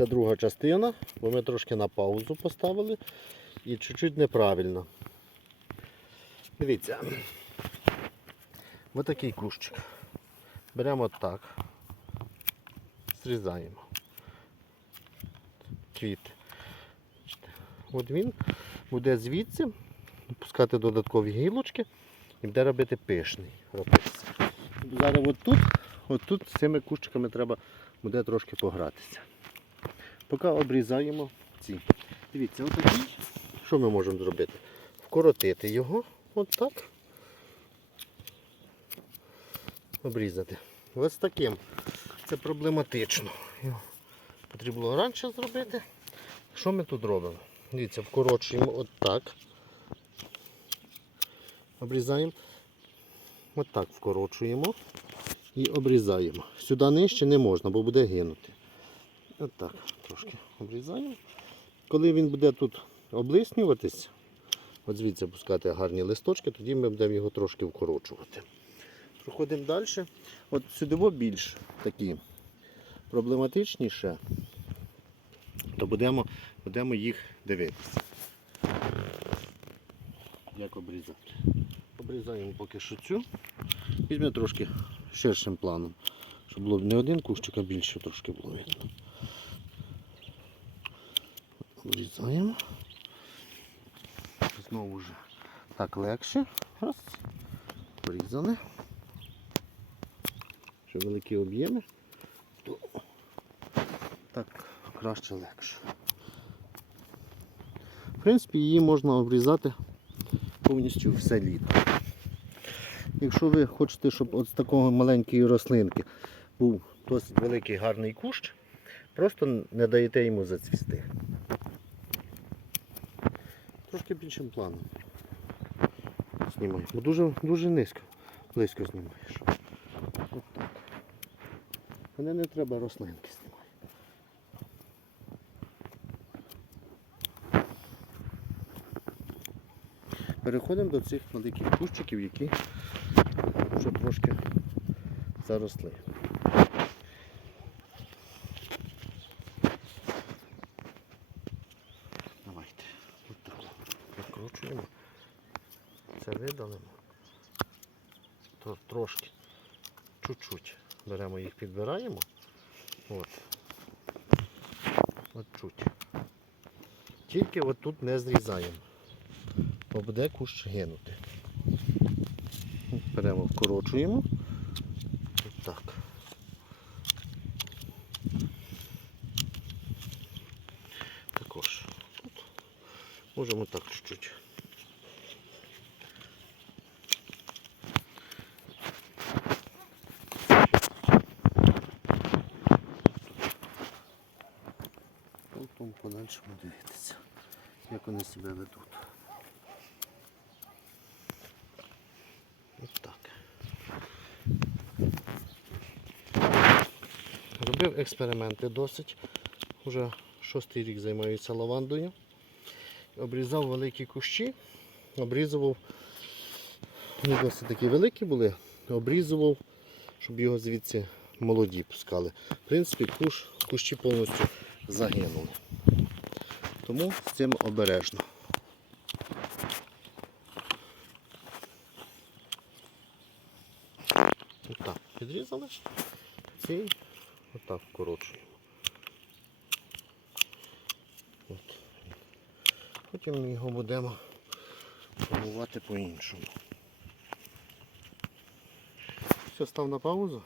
Це друга частина, бо ми трошки на паузу поставили і чуть-чуть неправильно. Дивіться. Ось такий кущик. Беремо так, зрізаємо. Квіти. Бачите, От він буде звідси пускати додаткові гілочки і буде робити пишний. робитися. Зараз от тут, от тут з цими кущиками треба буде трошки погратися. Поки обрізаємо ці. Дивіться, отакий. Що ми можемо зробити? Вкоротити його от так. Обрізати. Ось таким. Це проблематично. Потрібно було раніше зробити. Що ми тут робимо? Дивіться, вкорочуємо от так. Обрізаємо. От так вкорочуємо і обрізаємо. Сюди нижче не можна, бо буде гинути. От так трошки обрізаємо. Коли він буде тут облиснюватись, от звідси пускати гарні листочки, тоді ми будемо його трошки вкорочувати. Проходимо далі. От сюди більш такі проблематичніше, то будемо, будемо їх дивитися. Як обрізати? Обрізаємо поки що цю. Візьмемо трошки ширшим планом, щоб було не один кущик, а більше трошки було видно. Обрізаємо. Знову ж так легше. Раз. Обрізали. Що великі об'єми, то так краще легше. В принципі, її можна обрізати повністю все літо. Якщо ви хочете, щоб от з такого маленької рослинки був досить великий гарний кущ, просто не даєте йому зацвісти. Трошки більшим планом. Знімай. Бо дуже, дуже низько, близько знімаєш. От так. Мене не треба рослинки знімати. Переходимо до цих великих кущиків, які вже трошки заросли. Давайте. От так. Викручуємо. Це видалимо. Трошки. Чуть-чуть. Беремо їх, підбираємо. От. От чуть. Тільки от тут не зрізаємо. Бо буде кущ гинути. Беремо, вкорочуємо. От так. Також. Тут можемо так чуть-чуть. Потім подальшому дивитися, як вони себе ведуть. Робив експерименти досить. Уже шостий рік займаюся лавандою. Обрізав великі кущі, обрізував, вони досить такі великі були, обрізував, щоб його звідси молоді пускали. В принципі, кущі повністю загинули. Тому з цим обережно. Отак підрізали. Цей отак вкорочуємо. От. Потім ми його будемо формувати по-іншому. Все, став на паузу.